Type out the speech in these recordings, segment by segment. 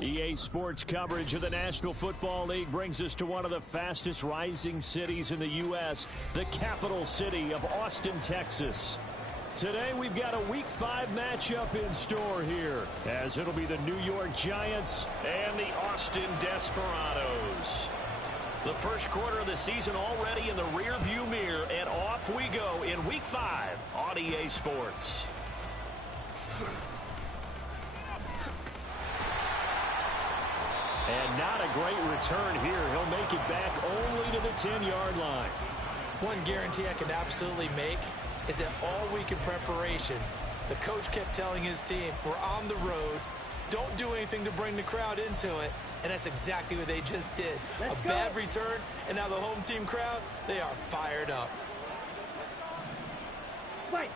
EA Sports coverage of the National Football League brings us to one of the fastest rising cities in the U.S., the capital city of Austin, Texas. Today we've got a Week 5 matchup in store here, as it'll be the New York Giants and the Austin Desperados. The first quarter of the season already in the rearview mirror, and off we go in Week 5 on EA Sports. And not a great return here. He'll make it back only to the 10-yard line. One guarantee I can absolutely make is that all week in preparation, the coach kept telling his team, we're on the road, don't do anything to bring the crowd into it, and that's exactly what they just did. A bad return, and now the home team crowd, they are fired up. Wait.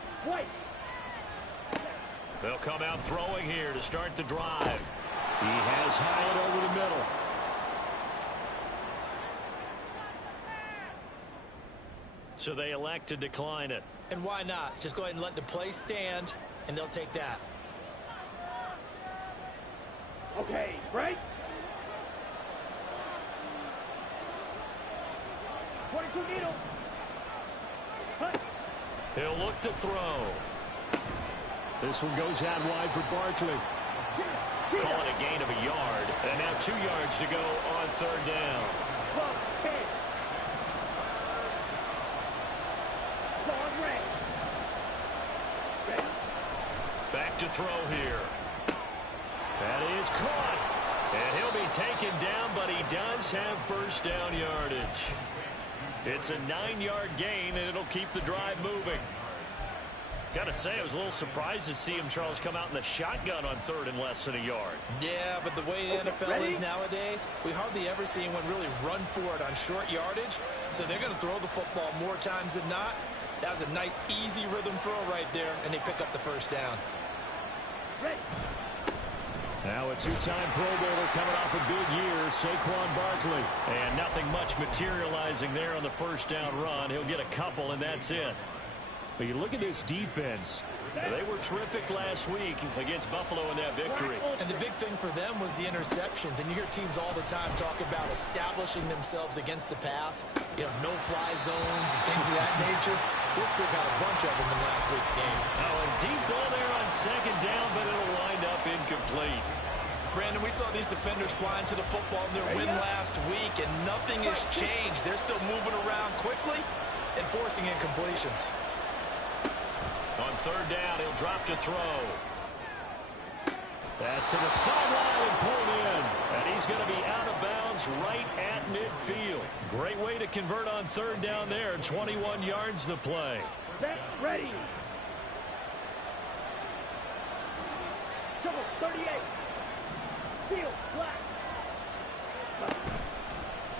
They'll come out throwing here to start the drive. He has Hyatt over the middle. So they elect to decline it. And why not? Just go ahead and let the play stand, and they'll take that. Okay, right? 22 needle. Hut. He'll look to throw. This one goes out wide for Barkley. Calling a gain of a yard. And now 2 yards to go on third down. Back to throw here. That is caught. And he'll be taken down, but he does have first down yardage. It's a 9-yard gain, and it'll keep the drive moving. Got to say, I was a little surprised to see him, Charles, come out in the shotgun on third and less than a yard. Yeah, but the way the NFL is nowadays, we hardly ever see anyone really run for it on short yardage. So they're going to throw the football more times than not. That was a nice, easy rhythm throw right there, and they pick up the first down. Now a two-time Pro Bowler coming off a big year, Saquon Barkley. And nothing much materializing there on the first down run. He'll get a couple, and that's it. But you look at this defense. They were terrific last week against Buffalo in that victory. And the big thing for them was the interceptions. And you hear teams all the time talk about establishing themselves against the pass. You know, no-fly zones and things of that nature. This group had a bunch of them in last week's game. Oh, a deep ball there on second down, but it'll wind up incomplete. Brandon, we saw these defenders flying to the football in their win last week, and nothing has changed. They're still moving around quickly and forcing incompletions. On third down, he'll drop to throw. Pass to the sideline and pulled in. And he's going to be out of bounds right at midfield. Great way to convert on third down there. 21 yards the play. Set, ready. Trouble, 38. Field, black.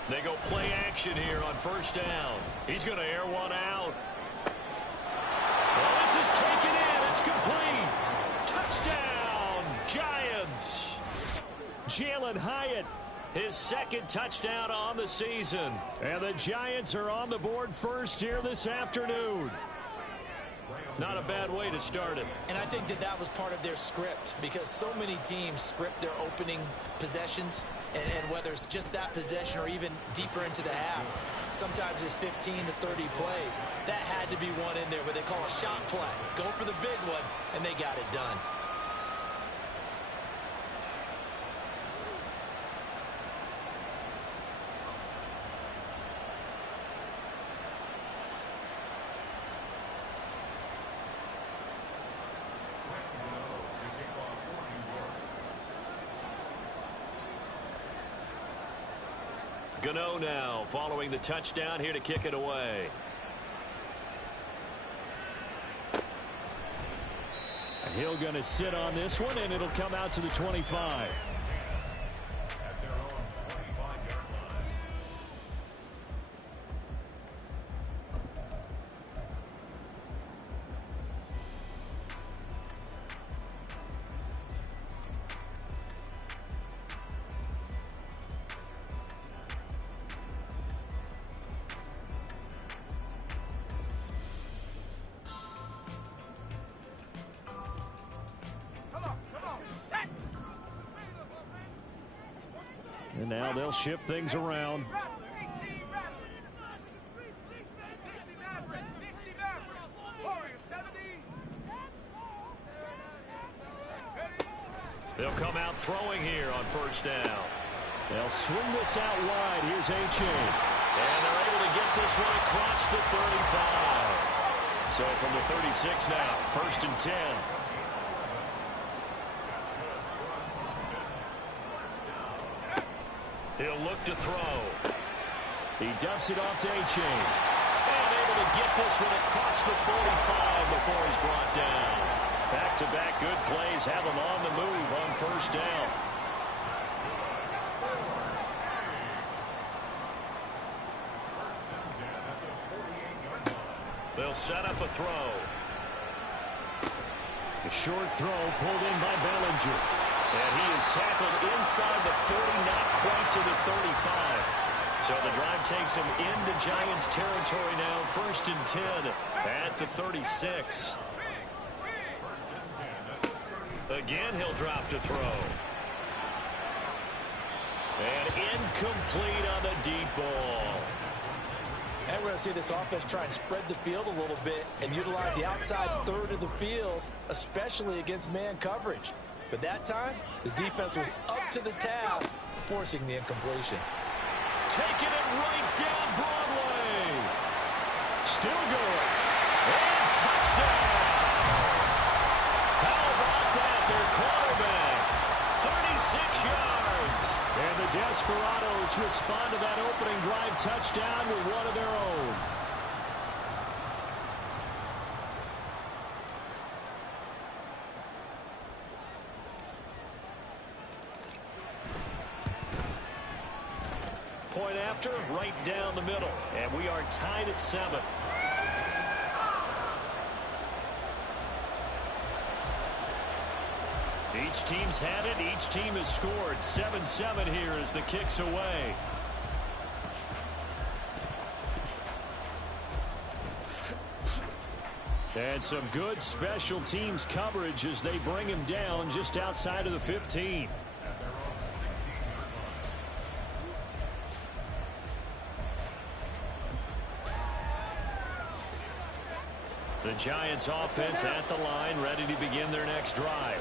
They go play action here on first down. He's going to air one out. Well, this is taken in. It's complete. Touchdown, Giants. Jalen Hyatt, his second touchdown on the season. And the Giants are on the board first here this afternoon. Not a bad way to start it. And I think that was part of their script, because so many teams script their opening possessions, and whether it's just that possession or even deeper into the half, sometimes it's 15 to 30 plays. That had to be one in there where they call a shot play. Go for the big one, and they got it done. Gano now following the touchdown here to kick it away. And Hill going to sit on this one, and it'll come out to the 25. And now they'll shift things around. They'll come out throwing here on first down. They'll swing this out wide. Here's A. And they're able to get this one across the 35. So from the 36 now, 1st and 10. He'll look to throw. He dumps it off to A. And able to get this one across the 45 before he's brought down. Back-to-back good plays have him on the move on first down. They'll set up a throw. A short throw pulled in by Bellinger. And he is tackled inside the 40, not quite to the 35. So the drive takes him into Giants territory now. 1st and 10 at the 36. Again, he'll drop to throw. And incomplete on the deep ball. And we're going to see this offense try and spread the field a little bit and utilize the outside third of the field, especially against man coverage. But that time, the defense was up to the task, forcing the incompletion. Taking it right down Broadway. Still going. And touchdown. How about that? Their quarterback. 36 yards. And the Desperados respond to that opening drive touchdown with one of their own. Point after, right down the middle. And we are tied at 7. Each team's had it. Each team has scored. 7-7 here as the kick's away. And some good special teams coverage as they bring him down just outside of the 15. The Giants offense at the line, ready to begin their next drive.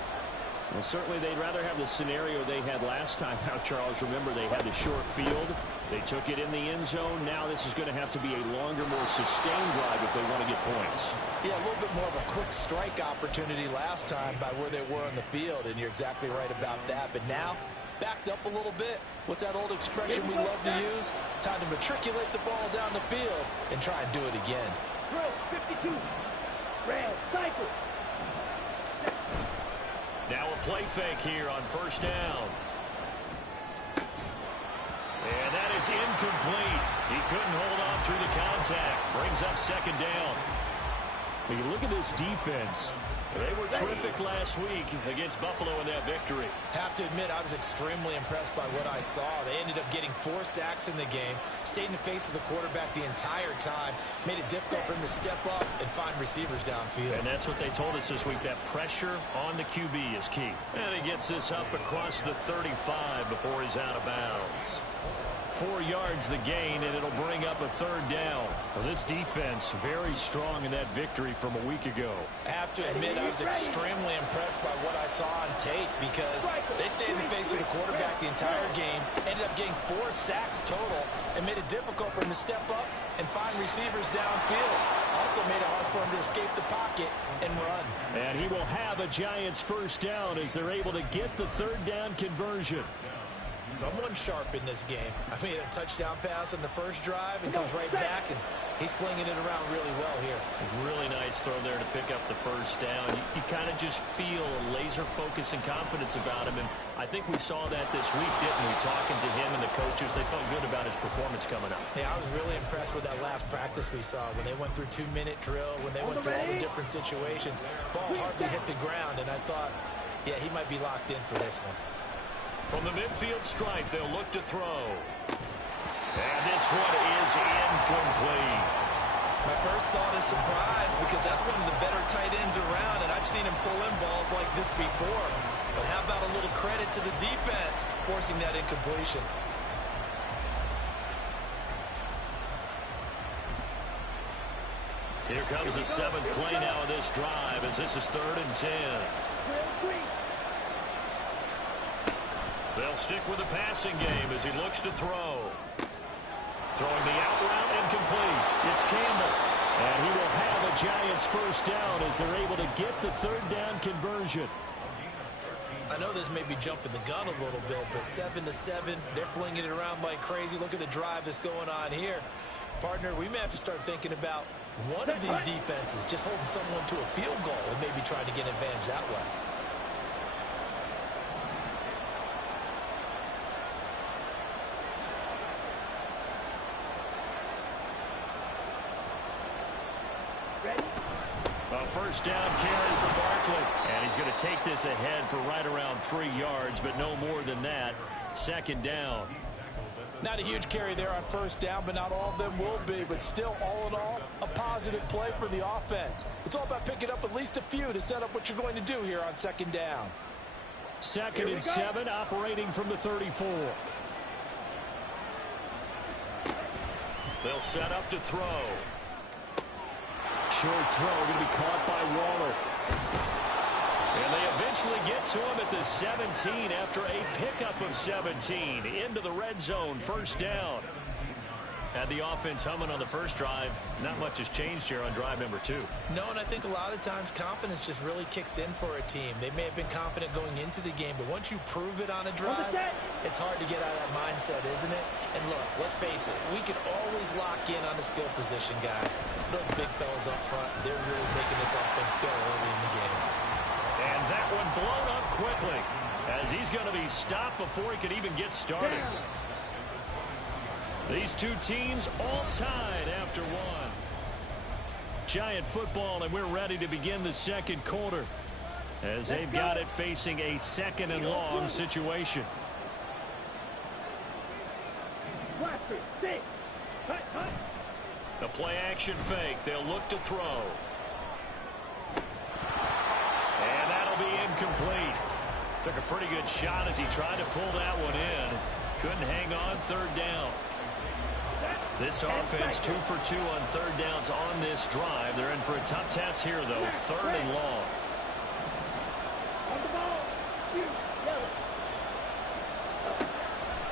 Well, certainly they'd rather have the scenario they had last time out, Charles. Remember, they had the short field. They took it in the end zone. Now this is going to have to be a longer, more sustained drive if they want to get points. Yeah, a little bit more of a quick strike opportunity last time by where they were in the field, and you're exactly right about that. But now, backed up a little bit. What's that old expression we love to use? Time to matriculate the ball down the field and try and do it again. Drill 52. Red cycle. Now a play fake here on first down. And that is incomplete. He couldn't hold on through the contact. Brings up 2nd down. When you look at this defense, they were terrific last week against Buffalo in that victory. Have to admit, I was extremely impressed by what I saw. They ended up getting 4 sacks in the game, stayed in the face of the quarterback the entire time, made it difficult for him to step up and find receivers downfield. And that's what they told us this week, that pressure on the QB is key. And he gets this up across the 35 before he's out of bounds. 4 yards the gain, and it'll bring up a 3rd down. Well, this defense very strong in that victory from a week ago. I have to admit, I was extremely impressed by what I saw on tape because they stayed in the face of the quarterback the entire game, ended up getting 4 sacks total, and made it difficult for him to step up and find receivers downfield. Also made it hard for him to escape the pocket and run. And he will have a Giants 1st down as they're able to get the 3rd down conversion. Someone sharp in this game. I mean, a touchdown pass on the first drive and comes right back, and he's flinging it around really well here. Really nice throw there to pick up the 1st down. You kind of just feel a laser focus and confidence about him, and I think we saw that this week, didn't we? Talking to him and the coaches, they felt good about his performance coming up. Yeah, I was really impressed with that last practice we saw when they went through 2-minute drill, when they went through all the different situations. Ball hardly hit the ground, and I thought, yeah, he might be locked in for this one. From the midfield stripe, they'll look to throw. And this one is incomplete. My first thought is surprise because that's one of the better tight ends around, and I've seen him pull in balls like this before. But how about a little credit to the defense forcing that incompletion? Here comes the 7th play now of this drive as this is 3rd and 10. They'll stick with the passing game as he looks to throw. Throwing the out route incomplete. It's Campbell. And he will have a Giants first down as they're able to get the 3rd down conversion. I know this may be jumping the gun a little bit, but 7-7, they're flinging it around like crazy. Look at the drive that's going on here. Partner, we may have to start thinking about one of these defenses just holding someone to a field goal and maybe trying to get an advantage that way. A first down carry for Barkley. And he's going to take this ahead for right around 3 yards, but no more than that. 2nd down. Not a huge carry there on first down, but not all of them will be. But still, all in all, a positive play for the offense. It's all about picking up at least a few to set up what you're going to do here on 2nd down. 2nd and 7, operating from the 34. They'll set up to throw. Short throw going to be caught by Waller. And they eventually get to him at the 17 after a pickup of 17 into the red zone. First down. Had the offense humming on the first drive. Not much has changed here on drive number 2. No, and I think a lot of times confidence just really kicks in for a team. They may have been confident going into the game, but once you prove it on a drive, it's hard to get out of that mindset, isn't it? And look, let's face it, we can always lock in on the skill position, guys. Those big fellas up front, they're really making this offense go early in the game. And that one blown up quickly as he's going to be stopped before he could even get started. These two teams all tied after one. Giant football, and we're ready to begin the 2nd quarter as they've got it facing a 2nd and long situation. The play action fake. They'll look to throw. And that'll be incomplete. Took a pretty good shot as he tried to pull that one in. Couldn't hang on. 3rd down. This offense 2 for 2 on 3rd downs on this drive. They're in for a tough test here, though. 3rd and long.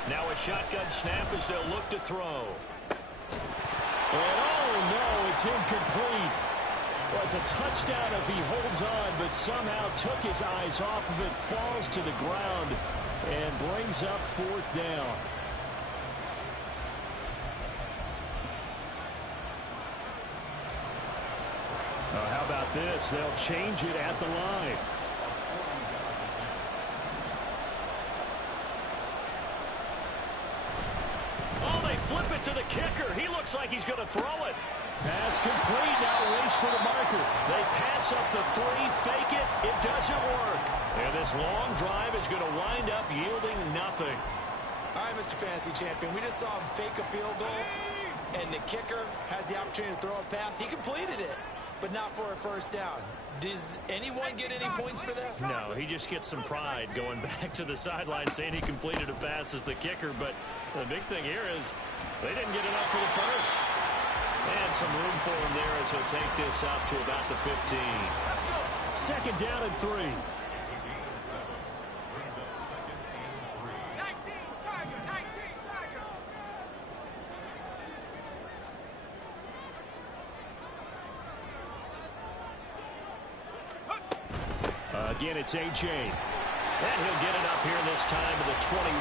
Now a shotgun snap as they'll look to throw. And oh no, it's incomplete. Well, it's a touchdown if he holds on, but somehow took his eyes off of it, falls to the ground, and brings up 4th down. How about this? They'll change it at the line. Oh, they flip it to the kicker. He looks like he's going to throw it. Pass complete. Now race for the marker. They pass up the 3, fake it. It doesn't work. And this long drive is going to wind up yielding nothing. All right, Mr. Fantasy Champion, we just saw him fake a field goal, and the kicker has the opportunity to throw a pass. He completed it, but not for a first down. Does anyone get any points for that? No, he just gets some pride going back to the sideline saying he completed a pass as the kicker. But the big thing here is they didn't get enough for the first. And some room for him there as he'll take this up to about the 15. 2nd down and 3. Again, it's A.J. And he'll get it up here this time to the 21.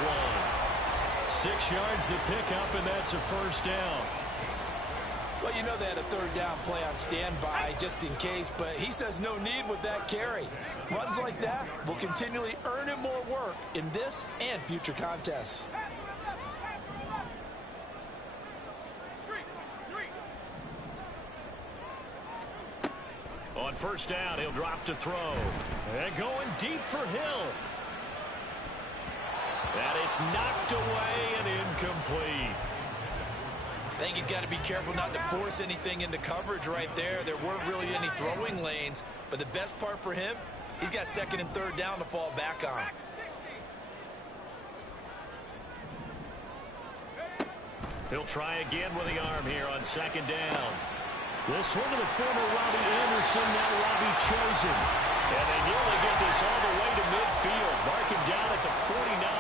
6 yards the pickup, and that's a first down. Well, you know they had a 3rd down play on standby just in case, but he says no need with that carry. Runs like that will continually earn him more work in this and future contests. On first down, he'll drop to throw. And going deep for Hill. And it's knocked away and incomplete. I think he's got to be careful not to force anything into coverage right there. There weren't really any throwing lanes, but the best part for him, he's got 2nd and 3rd down to fall back on. He'll try again with the arm here on 2nd down. This one to the former Robbie Anderson, now Robbie Chosen. And they nearly get this all the way to midfield. Mark him down at the 49.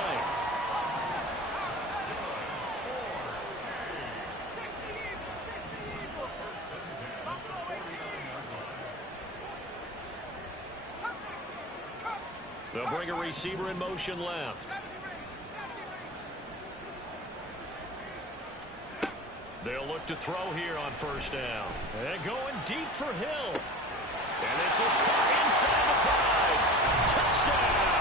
They'll bring a receiver in motion left. They'll look to throw here on first down. And going deep for Hill. And this is caught inside the 5. Touchdown!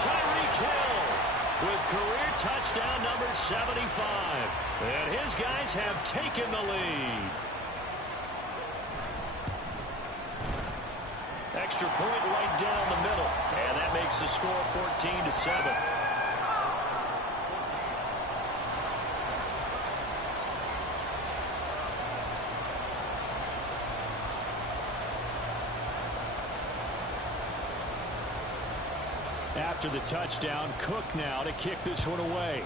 Tyreek Hill with career touchdown number 75. And his guys have taken the lead. Extra point right down the middle. And that makes the score 14-7. After the touchdown, Cook now to kick this one away.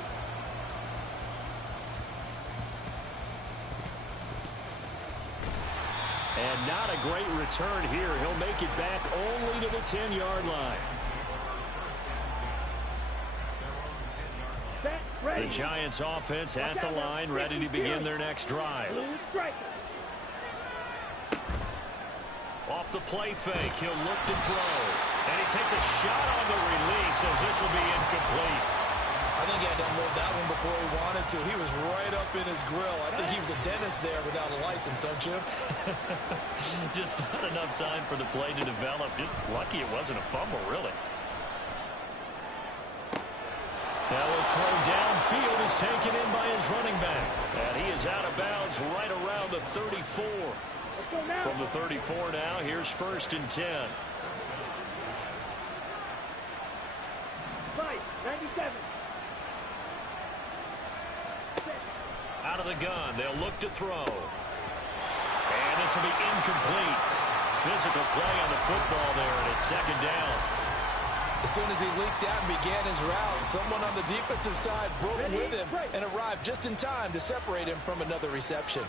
And not a great return here. He'll make it back only to the 10-yard line. The Giants offense at the line, ready to begin their next drive. Off the play fake, he'll look to throw. And he takes a shot on the release as this will be incomplete. I think he had to unload that one before he wanted to. He was right up in his grill. I think he was a dentist there without a license, don't you? Just not enough time for the play to develop. Just lucky it wasn't a fumble, really. Now a throw downfield is taken in by his running back. And he is out of bounds right around the 34. From the 34 now, here's 1st and 10. 97. Out of the gun, they'll look to throw. And this will be incomplete. Physical play on the football there, and it's 2nd down. As soon as he leaked out and began his route, someone on the defensive side broke with him and arrived just in time to separate him from another reception.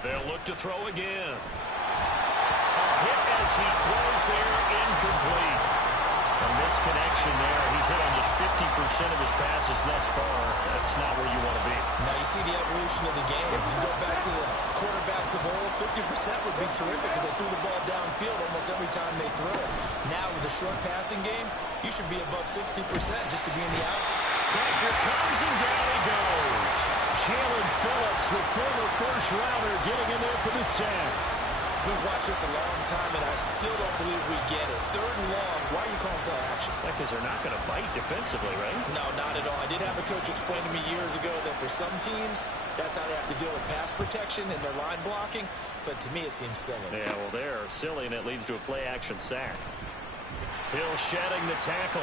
They'll look to throw again. A hit as he throws there, incomplete. A misconnection there. He's hit on just 50% of his passes thus far. That's not where you want to be. Now you see the evolution of the game. You go back to the quarterbacks of old, 50% would be terrific because they threw the ball downfield almost every time they throw it. Now with the short passing game, you should be above 60% just to be in the out. Pressure comes and down he goes. Jalen Phillips, the former first-rounder, getting in there for the sack. We've watched this a long time, and I still don't believe we get it. 3rd and long, why are you calling play action? Because they're not going to bite defensively, right? No, not at all. I did have a coach explain to me years ago that for some teams, that's how they have to deal with pass protection and their line blocking. But to me, it seems silly. Yeah, well, they're silly, and it leads to a play-action sack. Hill shedding the tackle.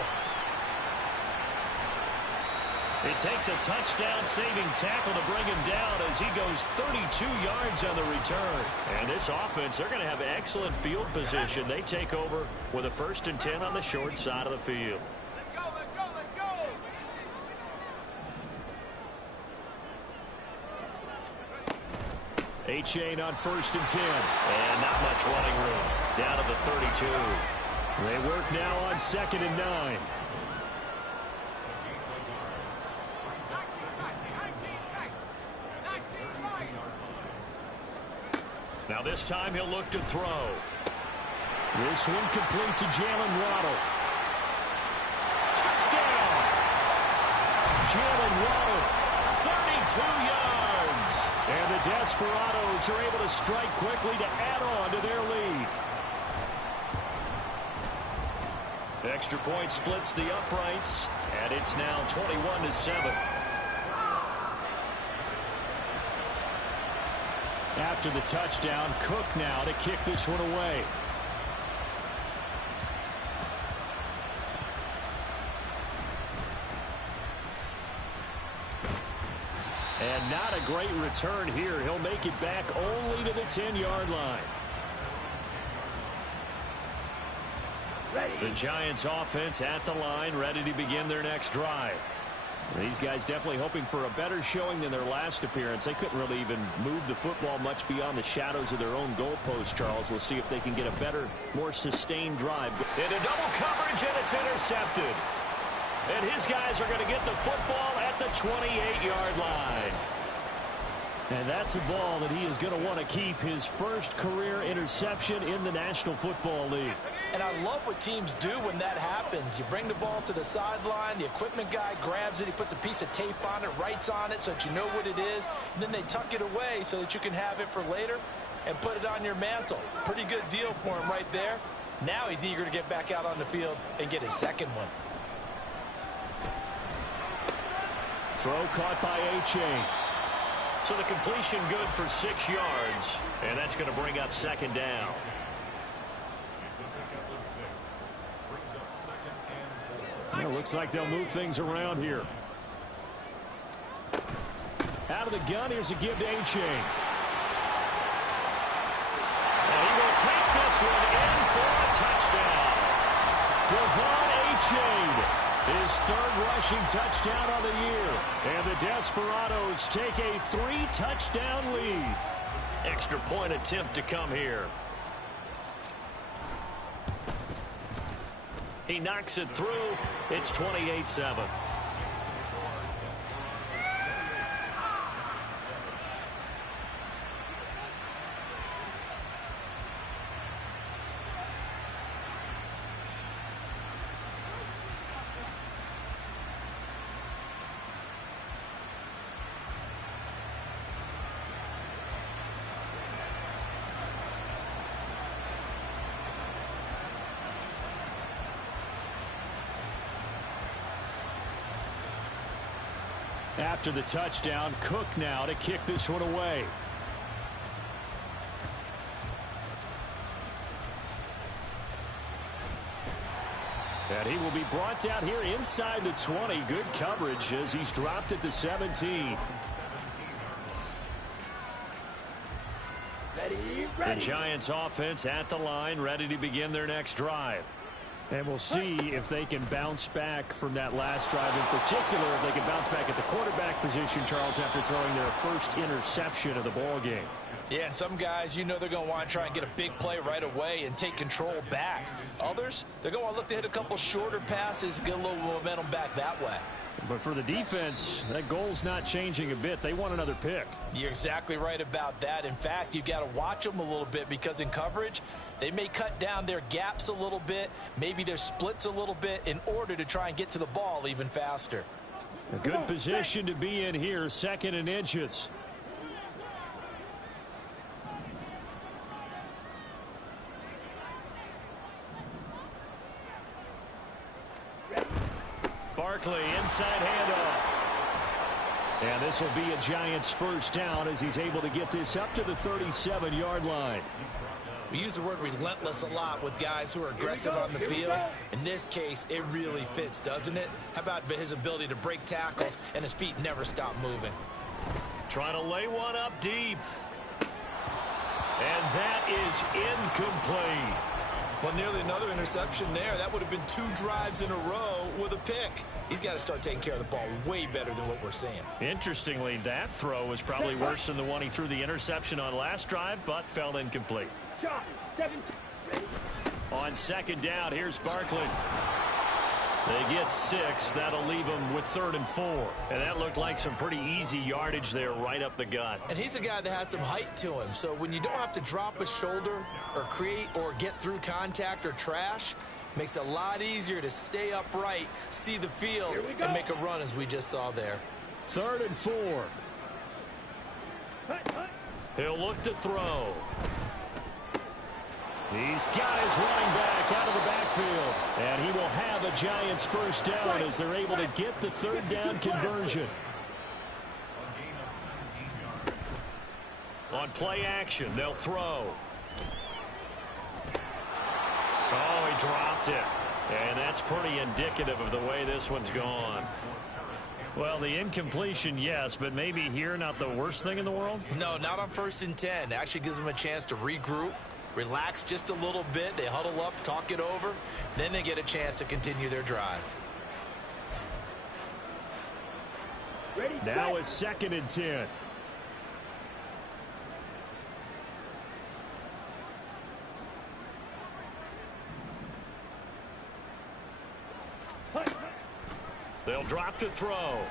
It takes a touchdown-saving tackle to bring him down as he goes 32 yards on the return. And this offense, they're going to have excellent field position. They take over with a 1st and 10 on the short side of the field. Let's go, let's go, let's go! A-chain on 1st and 10. And not much running room. Down to the 32. They work now on 2nd and 9. Now this time he'll look to throw. This one complete to Jalen Waddle. Touchdown! Jalen Waddle, 32 yards. And the Desperados are able to strike quickly to add on to their lead. Extra point splits the uprights, and it's now 21-7. After the touchdown, Cook now to kick this one away. And not a great return here. He'll make it back only to the 10-yard line. The Giants offense at the line, ready to begin their next drive. These guys definitely hoping for a better showing than their last appearance. They couldn't really even move the football much beyond the shadows of their own goalpost, Charles. We'll see if they can get a better, more sustained drive. Into double coverage, and it's intercepted. And his guys are going to get the football at the 28-yard line. And that's a ball that he is going to want to keep, his first career interception in the National Football League. And I love what teams do when that happens. You bring the ball to the sideline, the equipment guy grabs it, he puts a piece of tape on it, writes on it so that you know what it is, and then they tuck it away so that you can have it for later and put it on your mantle. Pretty good deal for him right there. Now he's eager to get back out on the field and get his second one. Throw caught by A-Chain. So the completion good for 6 yards, and that's going to bring up second down. Well, looks like they'll move things around here. Out of the gun, here's a give to A-Chain. And he will take this one in for a touchdown. Devon A-Chain, his third rushing touchdown on the year. And the Desperados take a 3-touchdown lead. Extra point attempt to come here. He knocks it through. It's 28-7. After the touchdown, Cook now to kick this one away. And he will be brought down here inside the 20. Good coverage as he's dropped at the 17. The Giants offense at the line, ready to begin their next drive. And we'll see if they can bounce back from that last drive. In particular, if they can bounce back at the quarterback position, Charles, after throwing their first interception of the ball game. Yeah, and some guys, you know they're going to want to try and get a big play right away and take control back. Others, they're going to want to look to hit a couple shorter passes, get a little momentum back that way. But for the defense, that goal's not changing a bit. They want another pick. You're exactly right about that. In fact, you've got to watch them a little bit because in coverage, they may cut down their gaps a little bit, maybe their splits a little bit in order to try and get to the ball even faster. A good position to be in here, 2nd and inches. Barkley, inside handoff. And this will be a Giants first down as he's able to get this up to the 37-yard line. We use the word relentless a lot with guys who are aggressive on the field. In this case, it really fits, doesn't it? How about his ability to break tackles and his feet never stop moving? Trying to lay one up deep. And that is incomplete. Well, nearly another interception there. That would have been 2 drives in a row with a pick. He's got to start taking care of the ball way better than what we're seeing. Interestingly, that throw was probably worse than the one he threw the interception on last drive, but fell incomplete. On 2nd down, here's Barkley. They get 6. That'll leave them with 3rd and 4. And that looked like some pretty easy yardage there right up the gut. And he's a guy that has some height to him. So when you don't have to drop a shoulder or create or get through contact or trash, makes it a lot easier to stay upright, see the field, and make a run as we just saw there. 3rd and 4. He'll look to throw. He's got his running back out of the backfield. And he will have a Giants first down as they're able to get the 3rd down conversion. On play action, they'll throw. Oh, he dropped it. And that's pretty indicative of the way this one's gone. Well, the incompletion, yes, but maybe here not the worst thing in the world? No, not on 1st and 10. Actually gives them a chance to regroup, relax just a little bit. They huddle up, talk it over. Then they get a chance to continue their drive. Now a 2nd and 10. They'll drop to throw.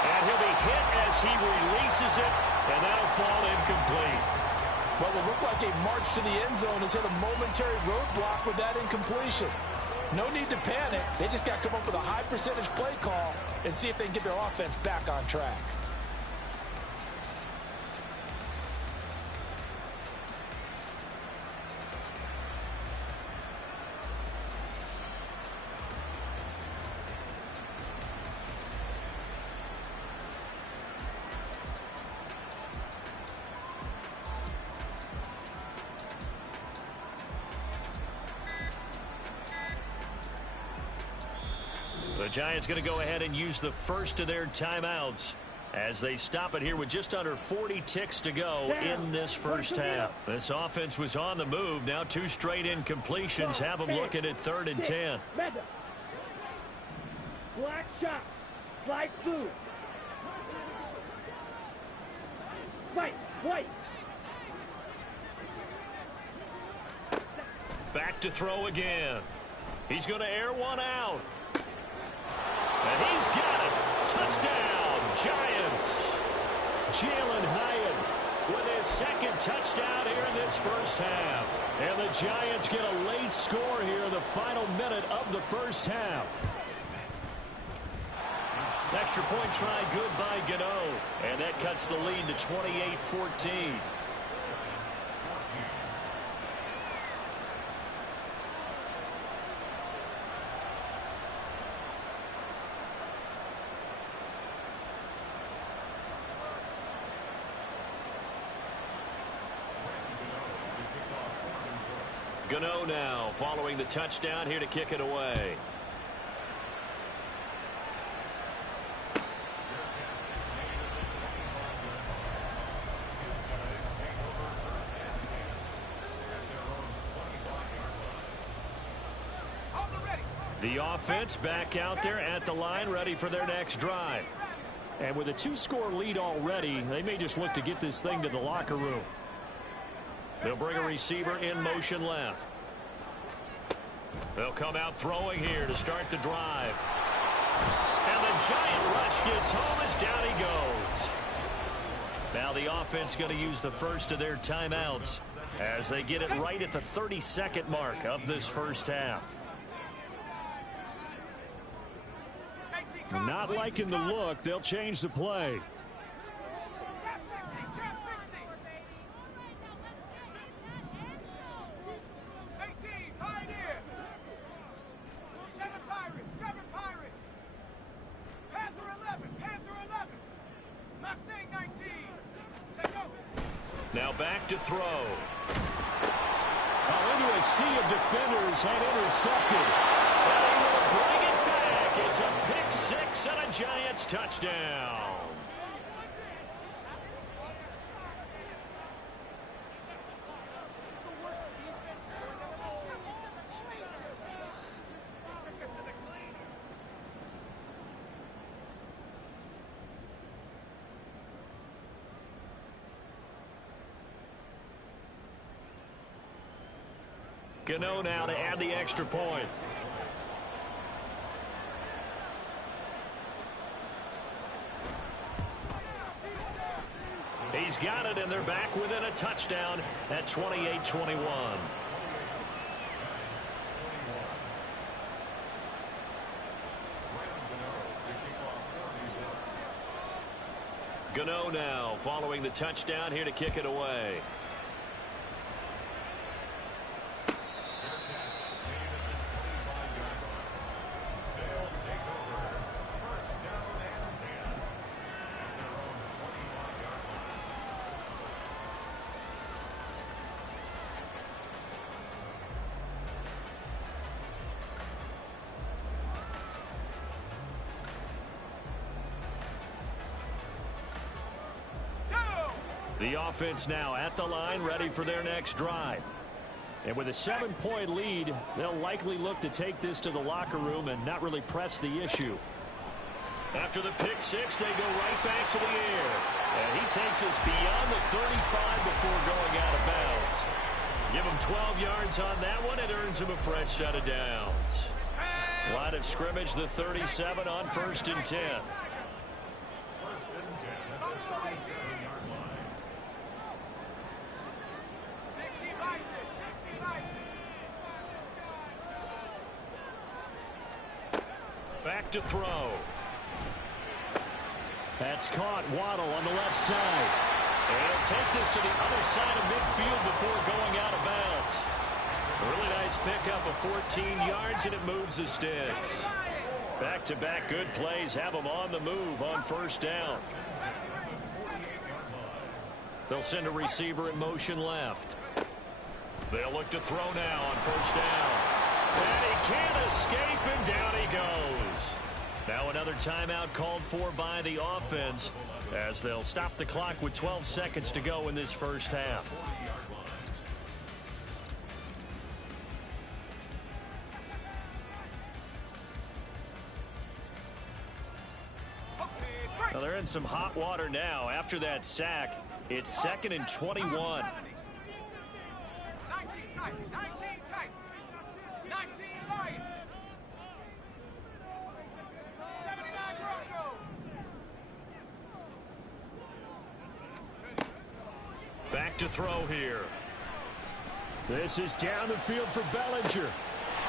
And he'll be hit as he releases it, and that'll fall incomplete. What will look like a march to the end zone has hit a momentary roadblock with that incompletion. No need to panic. They just got to come up with a high percentage play call and see if they can get their offense back on track. The Giants going to go ahead and use the first of their timeouts as they stop it here with just under 40 ticks to go in this first half. This offense was on the move. Now 2 straight incompletions have them looking at 3rd and 10. Black shot. Slide through. White. Back to throw again. He's going to air one out. And he's got it. Touchdown, Giants. Jalen Hyatt with his 2nd touchdown here in this first half. And the Giants get a late score here in the final minute of the first half. Extra point try good by Gano. And that cuts the lead to 28-14. Gano now following the touchdown here to kick it away. The offense back out there at the line, ready for their next drive. And with a 2-score lead already, they may just look to get this thing to the locker room. They'll bring a receiver in motion left. They'll come out throwing here to start the drive. And the giant rush gets home as down he goes. Now the offense going to use the first of their timeouts as they get it right at the 32nd mark of this first half. Not liking the look, they'll change the play. Now back to throw. Into a sea of defenders and intercepted. And he will bring it back. It's a pick-6 and a Giants touchdown. Gano now to add the extra point. He's got it, and they're back within a touchdown at 28-21. Gano now following the touchdown here to kick it away. The offense now at the line, ready for their next drive. And with a 7-point lead, they'll likely look to take this to the locker room and not really press the issue. After the pick six, they go right back to the air. And he takes us beyond the 35 before going out of bounds. Give him 12 yards on that one. It earns him a fresh set of downs. Line of scrimmage, the 37 on 1st and 10. Back to throw. That's caught. Waddle on the left side. And he'll take this to the other side of midfield before going out of bounds. A really nice pickup of 14 yards, and it moves the sticks. Back-to-back good plays have them on the move on 1st down. They'll send a receiver in motion left. They'll look to throw now on 1st down. And he can't escape, and down he goes. Now another timeout called for by the offense as they'll stop the clock with 12 seconds to go in this first half. Well, they're in some hot water now. After that sack, it's 2nd and 21. Back to throw here. This is down the field for Bellinger.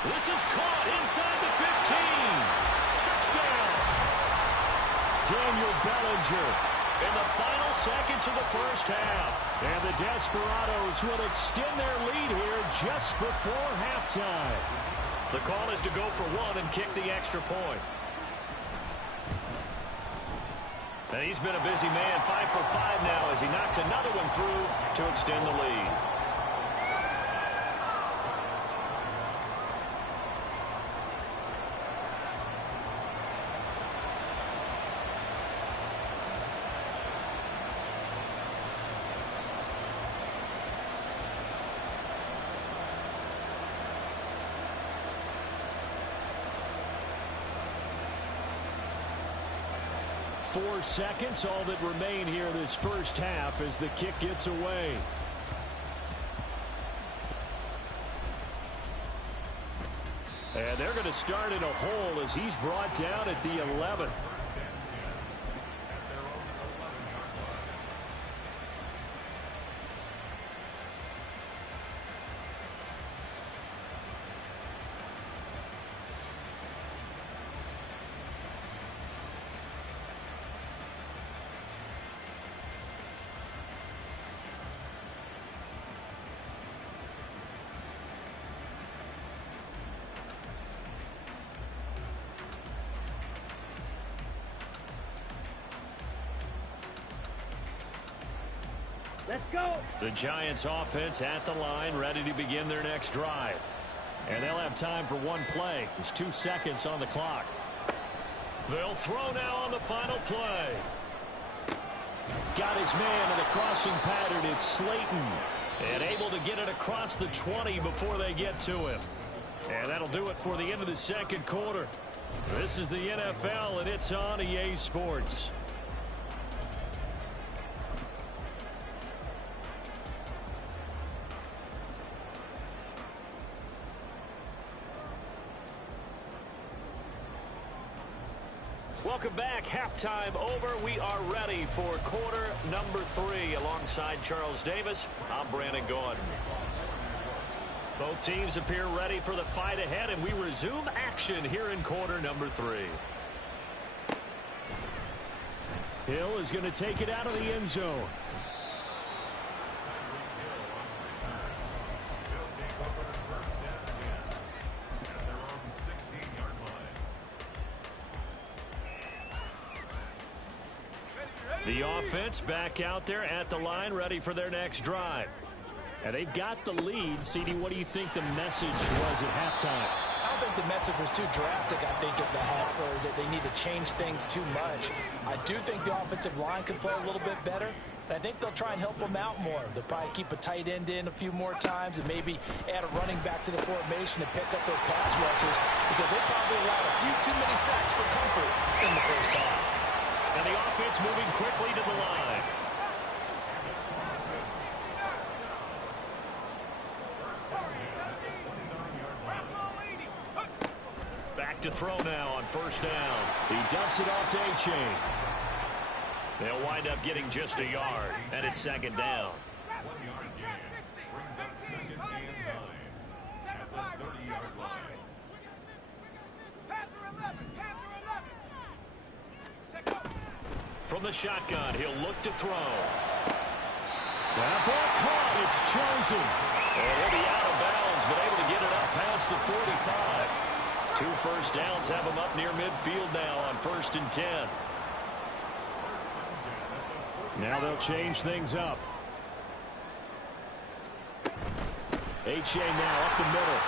This is caught inside the 15. Touchdown. Daniel Bellinger in the final seconds of the first half. And the Desperados will extend their lead here just before halftime. The call is to go for one and kick the extra point. And he's been a busy man, 5 for 5 now as he knocks another one through to extend the lead. Four seconds, all that remain here this first half as the kick gets away. And they're going to start in a hole as he's brought down at the 11th. Let's go. The Giants offense at the line, ready to begin their next drive. And they'll have time for one play. There's 2 seconds on the clock. They'll throw now on the final play. Got his man in the crossing pattern. It's Slayton. And able to get it across the 20 before they get to him. And that'll do it for the end of the second quarter. This is the NFL, and it's on EA Sports. Welcome back. Halftime over. We are ready for quarter number 3. Alongside Charles Davis, I'm Brandon Gordon. Both teams appear ready for the fight ahead, and we resume action here in quarter number 3. Hill is going to take it out of the end zone. The offense back out there at the line, ready for their next drive. And they've got the lead. CD, what do you think the message was at halftime? I don't think the message was too drastic, I think, at the half, or that they need to change things too much. I do think the offensive line could play a little bit better. And I think they'll try and help him out more. They'll probably keep a tight end in a few more times and maybe add a running back to the formation to pick up those pass rushers because they probably allowed a few too many sacks for comfort in the first half. And the offense moving quickly to the line. Back to throw now on first down. He dumps it off to A-Chain. They'll wind up getting just a yard, and it's second down. 1 yard gain brings up second and 9 at the 30-yard line. From the shotgun, he'll look to throw. That ball caught. It's chosen. And he'll be out of bounds, but able to get it up past the 45. 2 first downs have him up near midfield now on 1st and 10. Now they'll change things up. A-Chain now up the middle.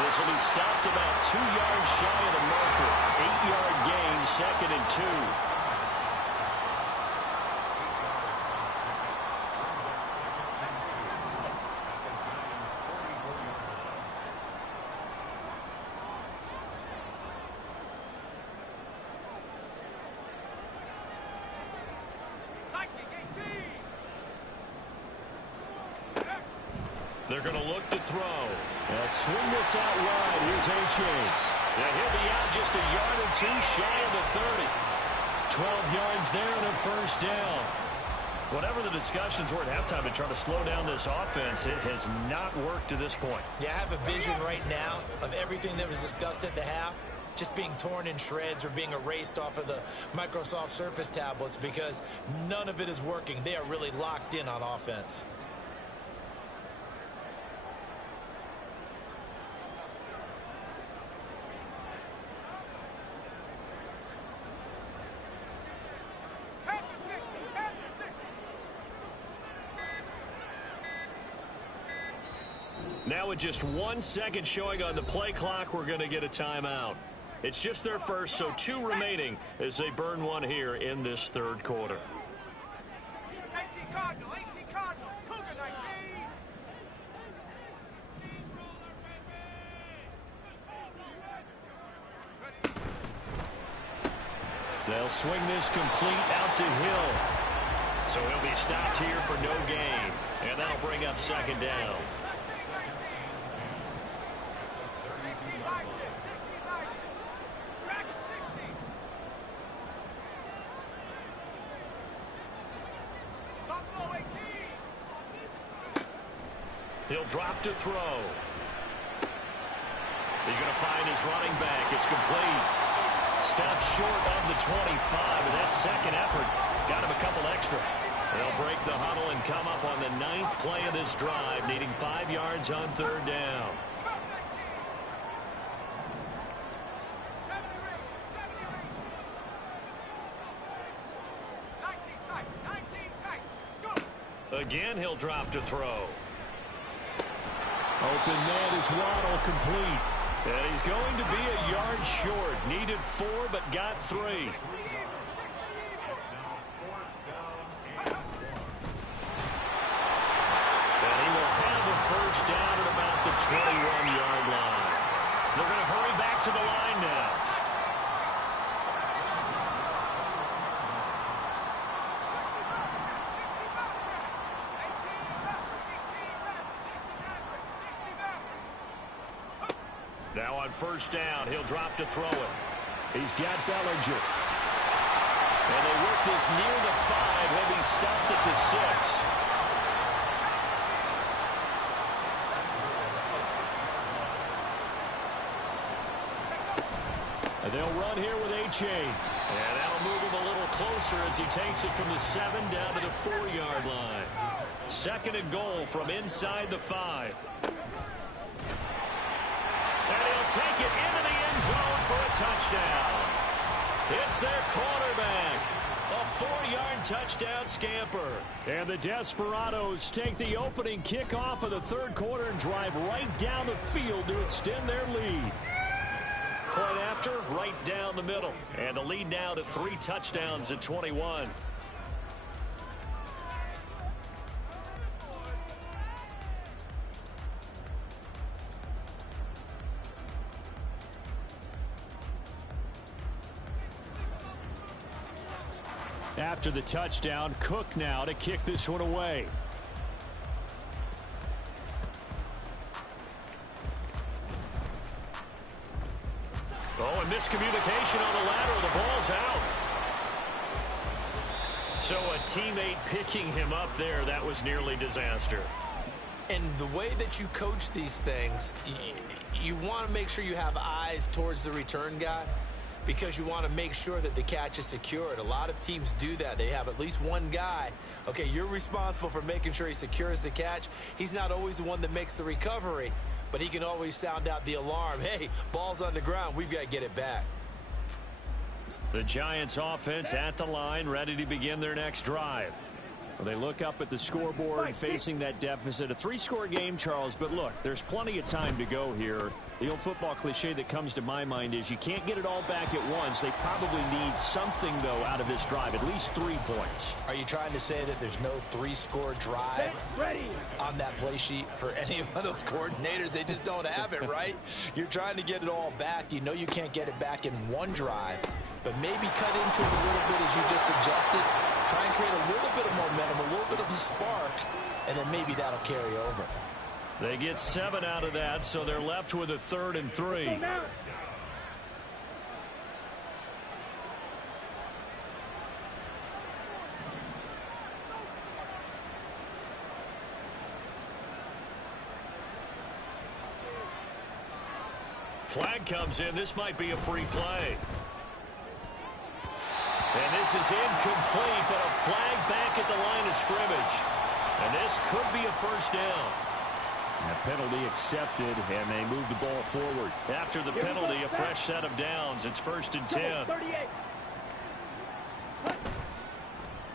This will be stopped about 2 yards shy of the marker. 8-yard gain, 2nd and 2. They're going to look to throw. They'll swing this out wide. Here's A-Chain. Now he'll be out just a yard or 2 shy of the 30. 12 yards there and a first down. Whatever the discussions were at halftime to try to slow down this offense, it has not worked to this point. Yeah, I have a vision right now of everything that was discussed at the half just being torn in shreds or being erased off of the Microsoft Surface tablets because none of it is working. They are really locked in on offense. Now with just 1 second showing on the play clock, we're going to get a timeout. It's just their first, so 2 remaining as they burn one here in this third quarter. 18 Cardinal, Cougar 19. They'll swing this complete out to Hill. So he'll be stopped here for no gain. And that'll bring up second down. He'll drop to throw. He's going to find his running back. It's complete. Stops short of the 25, and that second effort got him a couple extra. They'll break the huddle and come up on the 9th play of this drive, needing 5 yards on third down. Again, he'll drop to throw. Open man is Waddle, complete. And he's going to be a yard short. Needed 4, but got 3. It's now 4th down and 1. And he will have a first down at about the 21-yard line. They're going to hurry back to the line now. Now on first down, he'll drop to throw it. He's got Bellinger. And they work this near the 5. He'll be stopped at the 6. And they'll run here with A-Chain. And that'll move him a little closer as he takes it from the 7 down to the 4-yard line. 2nd and goal from inside the 5. And he'll take it into the end zone for a touchdown. It's their quarterback. A 4-yard touchdown scamper. And the Desperados take the opening kickoff of the third quarter and drive right down the field to extend their lead. Point after, right down the middle. And the lead now to 3 touchdowns at 21. After the touchdown, Cook now to kick this one away. Oh, and miscommunication on the lateral. The ball's out. So a teammate picking him up there, that was nearly disaster. And the way that you coach these things, you want to make sure you have eyes towards the return guy because you want to make sure that the catch is secured. A lot of teams do that. They have at least one guy. Okay, you're responsible for making sure he secures the catch. He's not always the one that makes the recovery, but he can always sound out the alarm. Hey, ball's on the ground. We've got to get it back. The Giants offense at the line, ready to begin their next drive. Well, they look up at the scoreboard facing that deficit. A 3-score game, Charles, but look, there's plenty of time to go here. The old football cliche that comes to my mind is you can't get it all back at once. They probably need something, though, out of this drive, at least 3 points. Are you trying to say that there's no 3-score drive on that play sheet for any of those coordinators? They just don't have it, right? You're trying to get it all back. You know you can't get it back in one drive, but maybe cut into it a little bit as you just suggested. Try and create a little bit of momentum, a little bit of a spark, and then maybe that'll carry over. They get 7 out of that, so they're left with a 3rd and 3. Flag comes in. This might be a free play. And this is incomplete, but a flag back at the line of scrimmage. And this could be a first down. A penalty accepted, and they move the ball forward. After the penalty, a fresh set of downs. It's 1st and 10.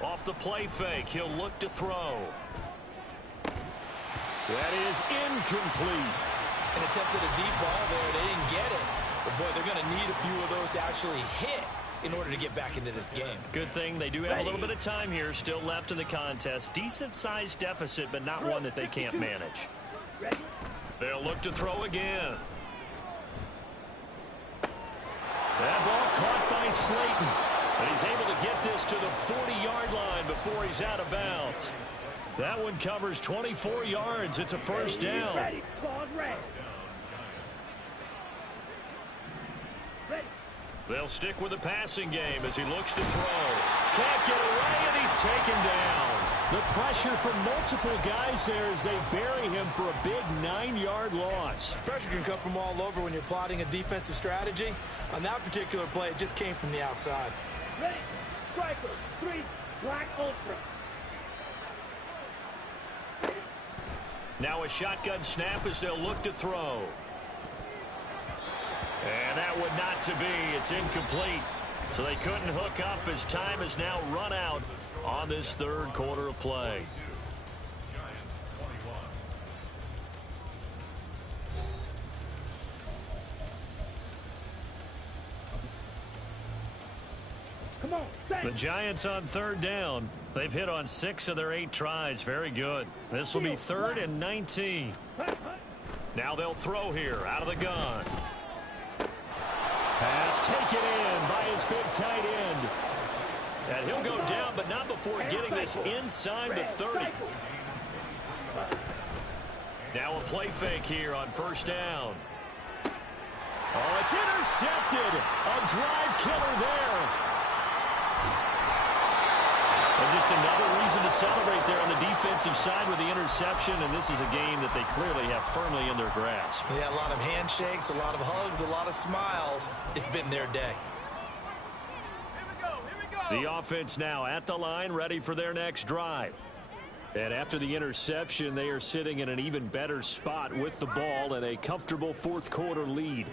Off the play fake, he'll look to throw. That is incomplete. And attempted a deep ball there. They didn't get it. But, boy, they're going to need a few of those to actually hit in order to get back into this game. Good thing they do have a little bit of time here still left in the contest. Decent-sized deficit, but not one that they can't manage. They'll look to throw again. That ball caught by Slayton. But he's able to get this to the 40-yard line before he's out of bounds. That one covers 24 yards. It's a first down. They'll stick with the passing game as he looks to throw. Can't get away, and he's taken down. The pressure from multiple guys there as they bury him for a big 9-yard loss. Pressure can come from all over when you're plotting a defensive strategy. On that particular play, it just came from the outside. Ready, striker, 3, black ultra. Now a shotgun snap as they'll look to throw. And that would not to be. It's incomplete. So they couldn't hook up as time has now run out on this 3rd quarter of play. Come on, the Giants on 3rd down. They've hit on 6 of their 8 tries. Very good. This will be 3rd and 19. Now they'll throw here out of the gun. Pass taken in by his big tight end. And he'll go down, but not before getting this inside the 30. Now a play fake here on 1st down. Oh, it's intercepted. A drive killer there. And just another reason to celebrate there on the defensive side with the interception, and this is a game that they clearly have firmly in their grasp. Yeah, a lot of handshakes, a lot of hugs, a lot of smiles. It's been their day. The offense now at the line, ready for their next drive. And after the interception, they are sitting in an even better spot with the ball and a comfortable 4th quarter lead.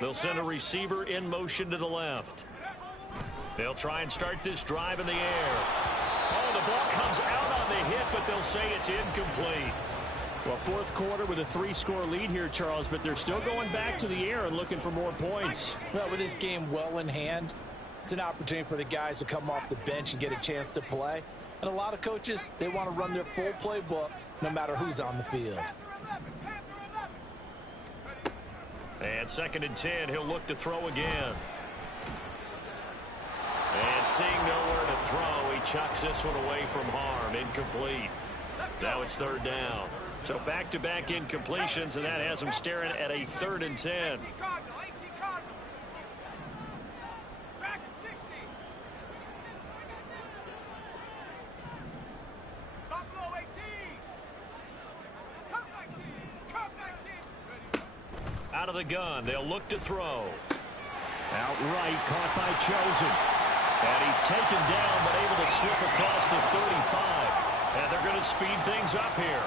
They'll send a receiver in motion to the left. They'll try and start this drive in the air. Oh, the ball comes out on the hit, but they'll say it's incomplete. Well, 4th quarter with a 3-score lead here, Charles, but they're still going back to the air and looking for more points. Well, with this game well in hand, it's an opportunity for the guys to come off the bench and get a chance to play. And a lot of coaches, they want to run their full playbook no matter who's on the field. And 2nd and 10, he'll look to throw again. And seeing nowhere to throw, he chucks this one away from harm. Incomplete. Now it's 3rd down. So back-to-back incompletions, and that has him staring at a 3rd and 10. Out of the gun, they'll look to throw. Outright, caught by Chosen. And he's taken down, but able to slip across the 35. And they're going to speed things up here.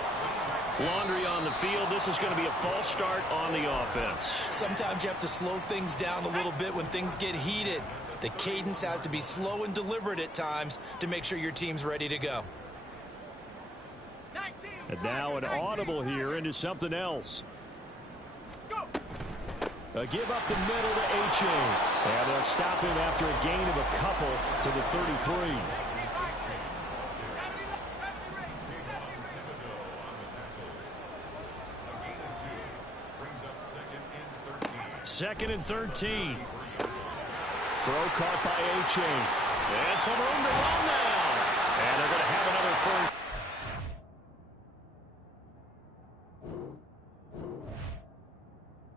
Laundry on the field. This is going to be a false start on the offense. Sometimes you have to slow things down a little bit when things get heated. The cadence has to be slow and deliberate at times to make sure your team's ready to go. And now an audible here into something else. A give up the middle to H.A. And they'll stop him after a gain of a couple to the 33. Second and 13. Throw caught by H.A. And some room to run now. And they're going to have another first.